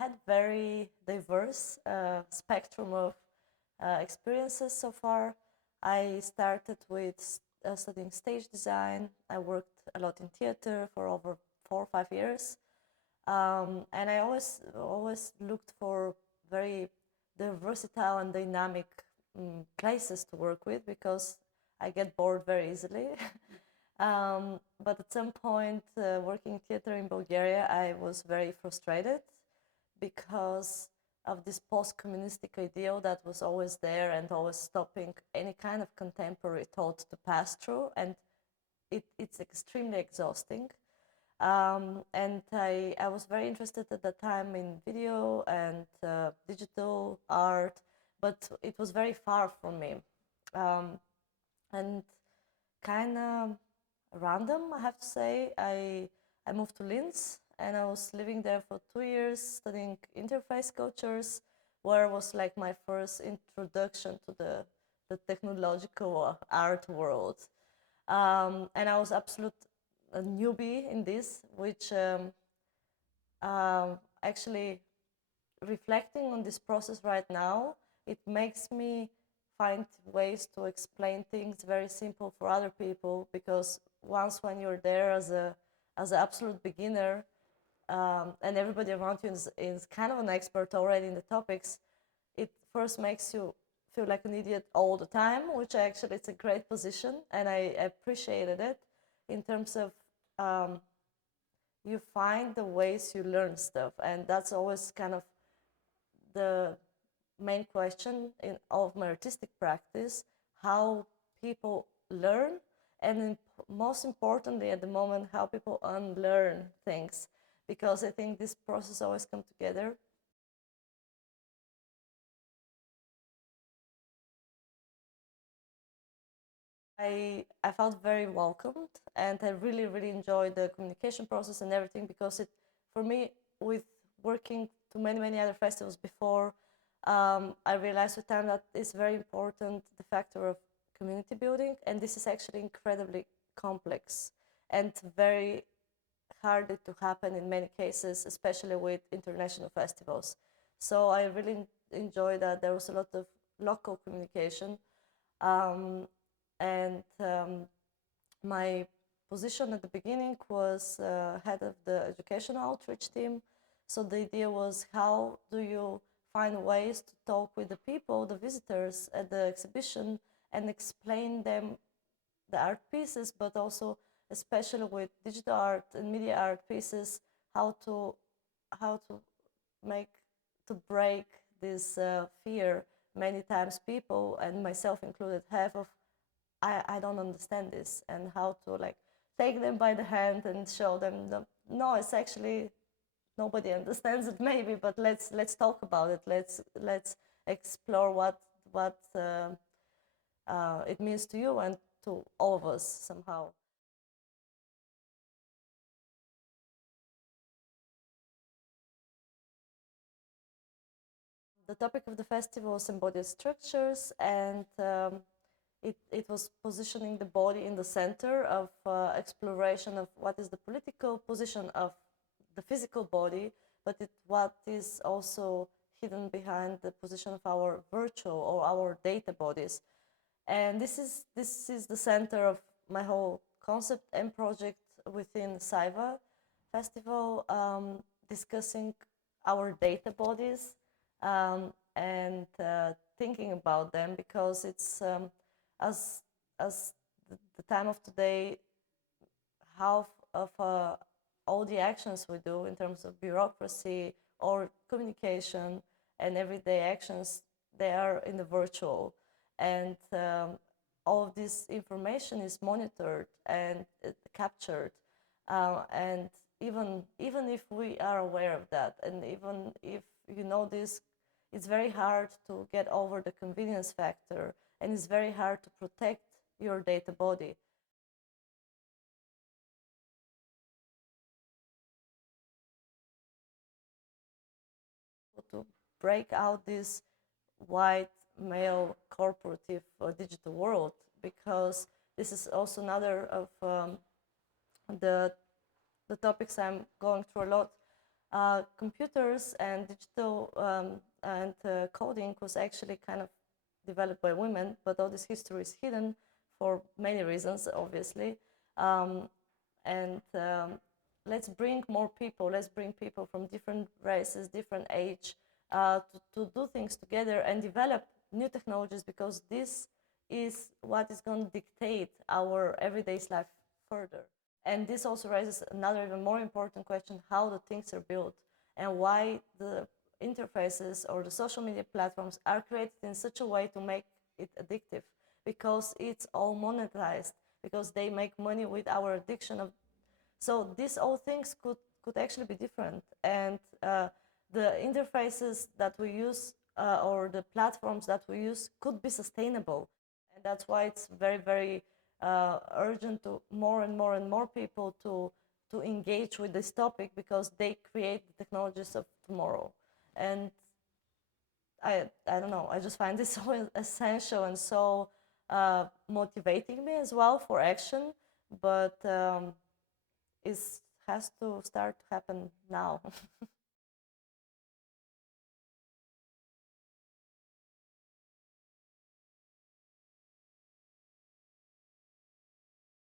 had very diverse spectrum of experiences so far. I started with studying stage design. I worked a lot in theater for over 4 or 5 years. And I always looked for very versatile and dynamic places to work with because I get bored very easily. But at some point, working in theater in Bulgaria, I was very frustrated because of this post-communistic ideal that was always there and always stopping any kind of contemporary thought to pass through, and it's extremely exhausting. And I was very interested at that time in video and digital art, but it was very far from me. And kind of random, I have to say. I moved to Linz and I was living there for 2 years studying interface cultures, where was like my first introduction to the technological art world. And I was absolute a newbie in this, which actually reflecting on this process right now, it makes me find ways to explain things very simple for other people, because once when you're there as an absolute beginner, and everybody around you is kind of an expert already in the topics, it first makes you feel like an idiot all the time, which actually it's a great position, and I appreciated it in terms of you find the ways you learn stuff, and that's always kind of the main question of my artistic practice: how people learn, and most importantly at the moment, how people unlearn things, because I think this process always comes together. I felt very welcomed, and I really enjoyed the communication process and everything, because it, for me, with working to many other festivals before, I realized with time that it's very important, the factor of community building, and this is actually incredibly complex and very hard to happen in many cases, especially with international festivals. So I really enjoyed that there was a lot of local communication. And my position at the beginning was head of the educational outreach team. So the idea was, how do you find ways to talk with the people, the visitors at the exhibition, and explain them the art pieces, but also especially with digital art and media art pieces, how to make, to break this fear many times people, and myself included, have of I don't understand this, and how to like take them by the hand and show them no, it's actually nobody understands it maybe, but let's talk about it. Let's explore what it means to you and to all of us somehow. The topic of the festival was embodied structures, and it was positioning the body in the center of exploration of what is the political position of the physical body, but what is also hidden behind the position of our virtual or our data bodies. And this is the center of my whole concept and project within Saiva Festival, discussing our data bodies, and thinking about them, because it's as the time of today, half of all the actions we do in terms of bureaucracy or communication and everyday actions, they are in the virtual, and all of this information is monitored and captured, and even if we are aware of that, and even if you know this, it's very hard to get over the convenience factor, and it's very hard to protect your data body. To break out this white male corporative digital world, because this is also another of the topics I'm going through a lot. computers and digital and coding was actually kind of developed by women, but all this history is hidden for many reasons, obviously. And let's bring more people. Let's bring people from different races, different age, to do things together and develop new technologies, because this is what is going to dictate our everyday life further. And this also raises another even more important question: how the things are built and why the interfaces or the social media platforms are created in such a way to make it addictive, because it's all monetized, because they make money with our addiction of. So these all things could actually be different, and the interfaces that we use or the platforms that we use could be sustainable, and that's why it's very, very urgent to more and more and more people to engage with this topic, because they create the technologies of tomorrow. And I don't know, I just find this so essential and so motivating me as well for action, but it has to start to happen now.